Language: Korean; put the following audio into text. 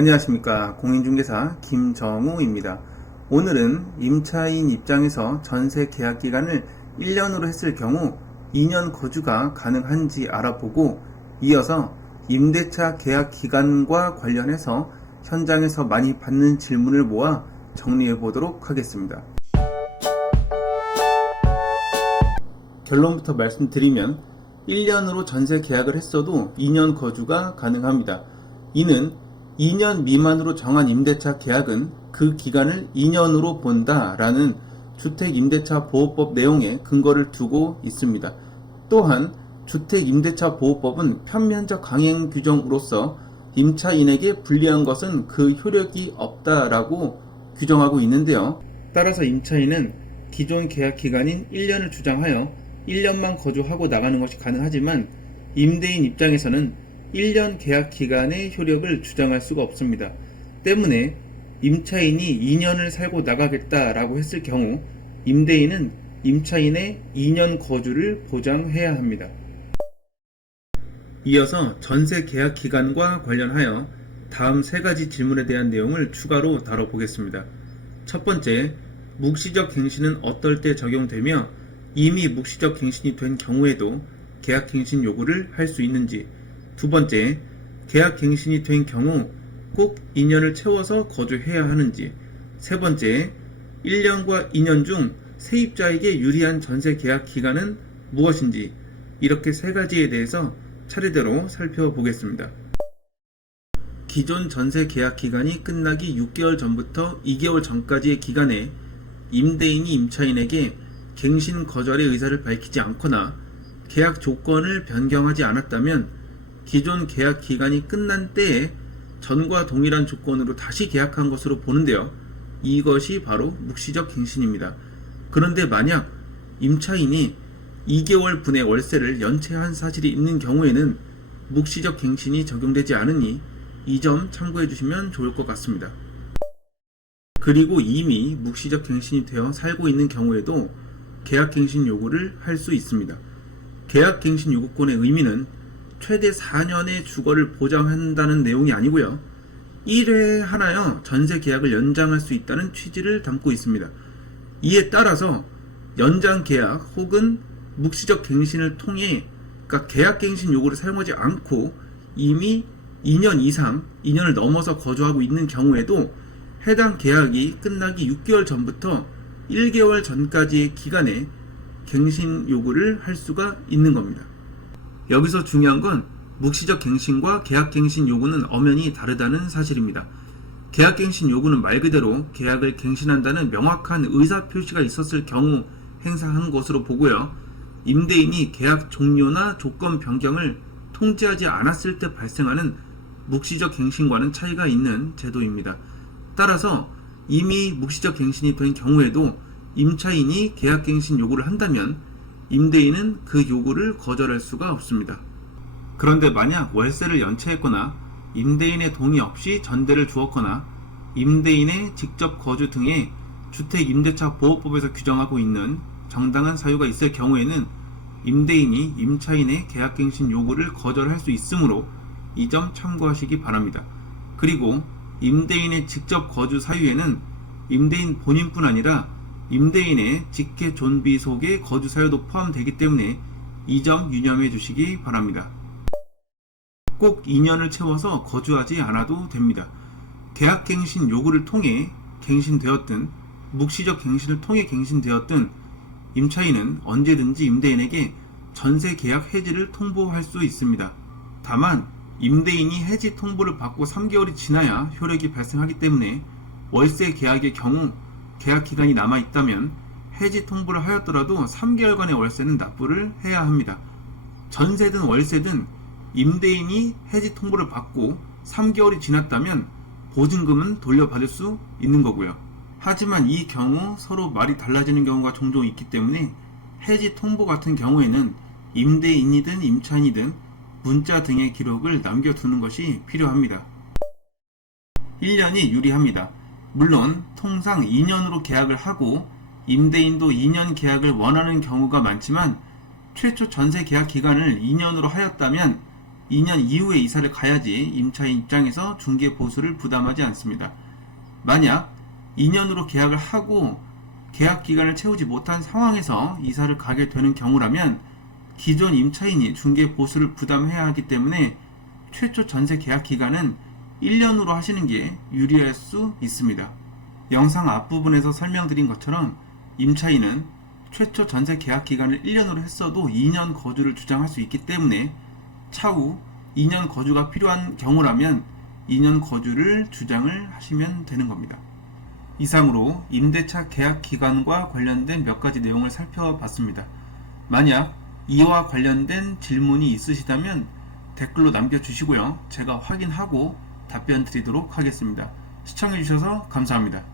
안녕하십니까. 공인중개사 김정우입니다. 오늘은 임차인 입장에서 전세 계약 기간을 1년으로 했을 경우 2년 거주가 가능한지 알아보고, 이어서 임대차 계약 기간과 관련해서 현장에서 많이 받는 질문을 모아 정리해 보도록 하겠습니다. 결론부터 말씀드리면 1년으로 전세 계약을 했어도 2년 거주가 가능합니다. 이는 2년 미만으로 정한 임대차 계약은 그 기간을 2년으로 본다라는 주택임대차보호법 내용에 근거를 두고 있습니다. 또한 주택임대차보호법은 편면적 강행 규정으로서 임차인에게 불리한 것은 그 효력이 없다라고 규정하고 있는데요. 따라서 임차인은 기존 계약 기간인 1년을 주장하여 1년만 거주하고 나가는 것이 가능하지만, 임대인 입장에서는 1년 계약 기간의 효력을 주장할 수가 없습니다. 때문에 임차인이 2년을 살고 나가겠다라고 했을 경우 임대인은 임차인의 2년 거주를 보장해야 합니다. 이어서 전세 계약 기간과 관련하여 다음 세 가지 질문에 대한 내용을 추가로 다뤄보겠습니다. 첫 번째, 묵시적 갱신은 어떨 때 적용되며 이미 묵시적 갱신이 된 경우에도 계약 갱신 요구를 할 수 있는지. 두 번째, 계약 갱신이 된 경우 꼭 2년을 채워서 거주해야 하는지. 세 번째, 1년과 2년 중 세입자에게 유리한 전세 계약 기간은 무엇인지. 이렇게 세 가지에 대해서 차례대로 살펴보겠습니다. 기존 전세 계약 기간이 끝나기 6개월 전부터 2개월 전까지의 기간에 임대인이 임차인에게 갱신 거절의 의사를 밝히지 않거나 계약 조건을 변경하지 않았다면 기존 계약 기간이 끝난 때에 전과 동일한 조건으로 다시 계약한 것으로 보는데요. 이것이 바로 묵시적 갱신입니다. 그런데 만약 임차인이 2개월 분의 월세를 연체한 사실이 있는 경우에는 묵시적 갱신이 적용되지 않으니 이 점 참고해 주시면 좋을 것 같습니다. 그리고 이미 묵시적 갱신이 되어 살고 있는 경우에도 계약 갱신 요구를 할 수 있습니다. 계약 갱신 요구권의 의미는 최대 4년의 주거를 보장한다는 내용이 아니고요. 1회에 하나여 전세 계약을 연장할 수 있다는 취지를 담고 있습니다. 이에 따라서 연장 계약 혹은 묵시적 갱신을 통해, 그러니까 계약 갱신 요구를 사용하지 않고 이미 2년 이상, 2년을 넘어서 거주하고 있는 경우에도 해당 계약이 끝나기 6개월 전부터 1개월 전까지의 기간에 갱신 요구를 할 수가 있는 겁니다. 여기서 중요한 건 묵시적 갱신과 계약갱신 요구는 엄연히 다르다는 사실입니다. 계약갱신 요구는 말 그대로 계약을 갱신한다는 명확한 의사표시가 있었을 경우 행사한 것으로 보고요. 임대인이 계약 종료나 조건 변경을 통지하지 않았을 때 발생하는 묵시적 갱신과는 차이가 있는 제도입니다. 따라서 이미 묵시적 갱신이 된 경우에도 임차인이 계약갱신 요구를 한다면 임대인은 그 요구를 거절할 수가 없습니다. 그런데 만약 월세를 연체했거나 임대인의 동의 없이 전대를 주었거나 임대인의 직접 거주 등의 주택임대차보호법에서 규정하고 있는 정당한 사유가 있을 경우에는 임대인이 임차인의 계약갱신 요구를 거절할 수 있으므로 이 점 참고하시기 바랍니다. 그리고 임대인의 직접 거주 사유에는 임대인 본인뿐 아니라 임대인의 직계 존비 속의 거주 사유도 포함되기 때문에 이 점 유념해 주시기 바랍니다. 꼭 2년을 채워서 거주하지 않아도 됩니다. 계약갱신 요구를 통해 갱신되었든 묵시적 갱신을 통해 갱신되었든 임차인은 언제든지 임대인에게 전세 계약 해지를 통보할 수 있습니다. 다만 임대인이 해지 통보를 받고 3개월이 지나야 효력이 발생하기 때문에 월세 계약의 경우 계약 기간이 남아있다면 해지 통보를 하였더라도 3개월간의 월세는 납부를 해야 합니다. 전세든 월세든 임대인이 해지 통보를 받고 3개월이 지났다면 보증금은 돌려받을 수 있는 거고요. 하지만 이 경우 서로 말이 달라지는 경우가 종종 있기 때문에 해지 통보 같은 경우에는 임대인이든 임차인이든 문자 등의 기록을 남겨두는 것이 필요합니다. 1년이 유리합니다. 물론 통상 2년으로 계약을 하고 임대인도 2년 계약을 원하는 경우가 많지만 최초 전세 계약 기간을 2년으로 하였다면 2년 이후에 이사를 가야지 임차인 입장에서 중개 보수를 부담하지 않습니다. 만약 2년으로 계약을 하고 계약 기간을 채우지 못한 상황에서 이사를 가게 되는 경우라면 기존 임차인이 중개 보수를 부담해야 하기 때문에 최초 전세 계약 기간은 1년으로 하시는 게 유리할 수 있습니다. 영상 앞부분에서 설명드린 것처럼 임차인은 최초 전세 계약 기간을 1년으로 했어도 2년 거주를 주장할 수 있기 때문에 차후 2년 거주가 필요한 경우라면 2년 거주를 주장을 하시면 되는 겁니다. 이상으로 임대차 계약 기간과 관련된 몇 가지 내용을 살펴봤습니다. 만약 이와 관련된 질문이 있으시다면 댓글로 남겨주시고요. 제가 확인하고 답변 드리도록 하겠습니다. 시청해주셔서 감사합니다.